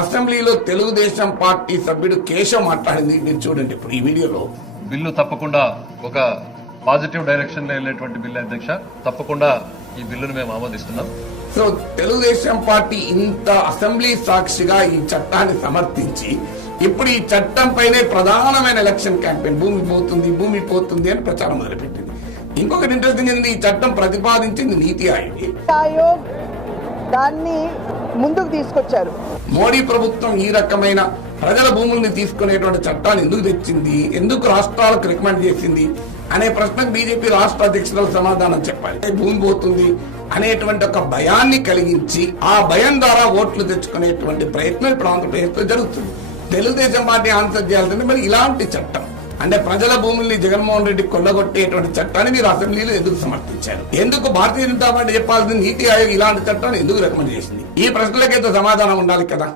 అసెంబ్లీలో తెలుగుదేశం పార్టీ సభ్యుడు కేశవ్ మాట్లాడింది. మీరు చూడండి ఇప్పుడు ఈ వీడియోలో. బిల్లు తప్పకుండా ఒక పాజిటివ్ డైరెక్షన్లో వెళ్ళేటువంటి బిల్లు అధ్యక్ష తప్పకుండా ఈ బిల్లును మేము ఆమోదిస్తున్నాం. సో తెలుగుదేశం పార్టీ ఇంత అసెంబ్లీ సాక్షిగా ఈ చట్టాన్ని సమర్థించి ఇప్పుడు ఈ చట్టం పైనే ప్రధానమైన ఎలక్షన్ క్యాంపెయిన్ భూమి పోతుంది భూమి పోతుంది అని ప్రచారం మొదలుపెట్టింది. ఇంకొకటి ఇంట్రెస్టింగ్ ఏంది ఈ చట్టం ప్రతిపాదించింది నీతి ఆయోగ్. ఆయోగ్ దాన్ని ముందుకు తీసుకొచ్చారు. మోడీ ప్రభుత్వం ఈ రకమైన ప్రజల భూముల్ని తీసుకునేటువంటి చట్టాన్ని ఎందుకు తెచ్చింది? ఎందుకు రాష్ట్రాలకు రికమెండ్ చేసింది? అనే ప్రశ్నకు బీజేపీ రాష్ట్ర అధ్యక్షులకు సమాధానం చెప్పాలి. భూమి పోతుంది? అనేటువంటి ఒక భయాన్ని కలిగించి ఆ భయం ద్వారా ఓట్లు తెచ్చుకునేటువంటి ప్రయత్నం ఇప్పుడు ఆంధ్రప్రదేశ్లో జరుగుతుంది. తెలుగుదేశం పార్టీ ఆన్సర్ చేయాల్సింది మరి ఇలాంటి చట్టం అంటే ప్రజల భూముల్ని జగన్మోహన్ రెడ్డి కొల్లగొట్టేటువంటి చట్టాన్ని మీరు అసెంబ్లీలో ఎందుకు సమర్థించారు? ఎందుకు భారతీయ జనతా పార్టీ చెప్పాల్సింది నీతి ఆయోగ్ ఇలాంటి చట్టాన్ని ఎందుకు రికమెండ్ చేసింది? ఈ ప్రశ్నలకైతే సమాధానం ఉండాలి కదా?